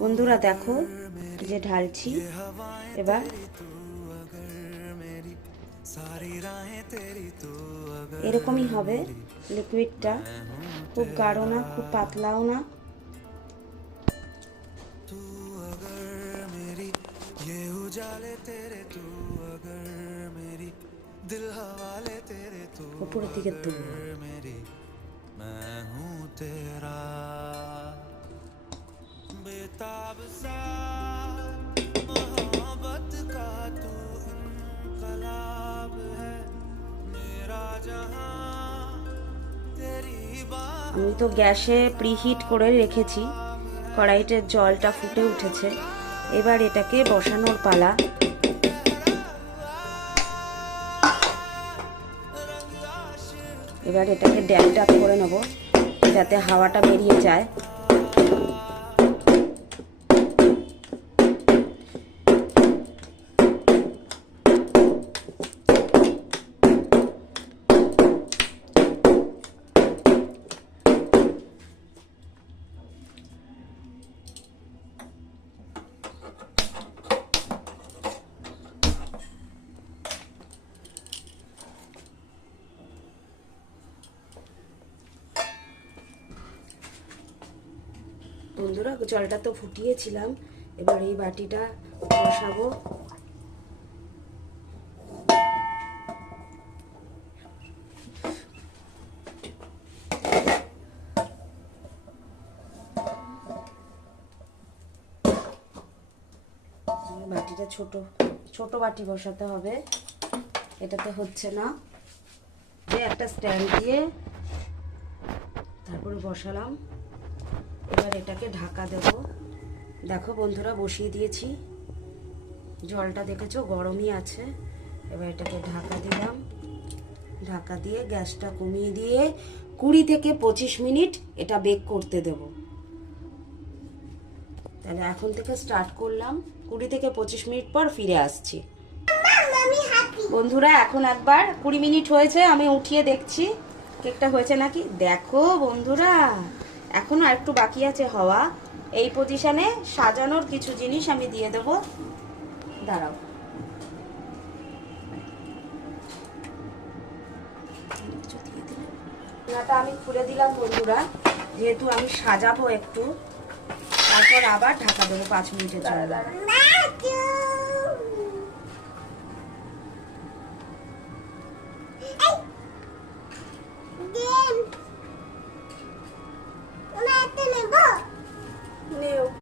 বন্ধুরা দেখো যে ঢালছি। এবার এরকমই হবে লিকুইডটা খুব গাঢ় না, খুব পাতলাও না। উপরের দিকে তুলবো আমি তো গ্যাসে প্রিহিট করে রেখেছি। কড়াইটের জলটা ফুটে উঠেছে। এবার এটাকে বসানোর পালা। এবার এটাকে ড্যাপ ড্যাপ করে নেব, যাতে হাওয়াটা বেরিয়ে যায়। বন্ধুরা, জলটা তো ফুটিয়েছিলাম। এবার এই বাটিটা বসাবো। বাটিটা ছোট ছোট বাটি বসাতে হবে। এটাতে হচ্ছে না। যে একটা স্ট্যান্ড দিয়ে তারপরে বসালাম। এটাকে ঢাকা দেব। দেখো বন্ধুরা, বসিয়ে দিয়েছি। জলটা দেখেছ, গরমই আছে। এবার এটাকে ঢাকা দিলাম। ঢাকা দিয়ে গ্যাসটা কমিয়ে দিয়ে কুড়ি থেকে পঁচিশ মিনিট এটা বেক করতে দেব। তাহলে এখন থেকে স্টার্ট করলাম। কুড়ি থেকে পঁচিশ মিনিট পর ফিরে আসছি। বন্ধুরা, এখন একবার কুড়ি মিনিট হয়েছে, আমি উঠিয়ে দেখছি। কেকটা হয়েছে নাকি? দেখো বন্ধুরা। এখনও একটু বাকি আছে হওয়া। এই পজিশনে সাজানোর কিছু জিনিস আমি দিয়ে দেব। দাঁড়াও। ঢাকনাটা আমি খুলে দিলাম বন্ধুরা, যেহেতু আমি সাজাবো একটু। তারপর আবার ঢাকা দেবো পাঁচ মিনিটে মিনিটের জন্য।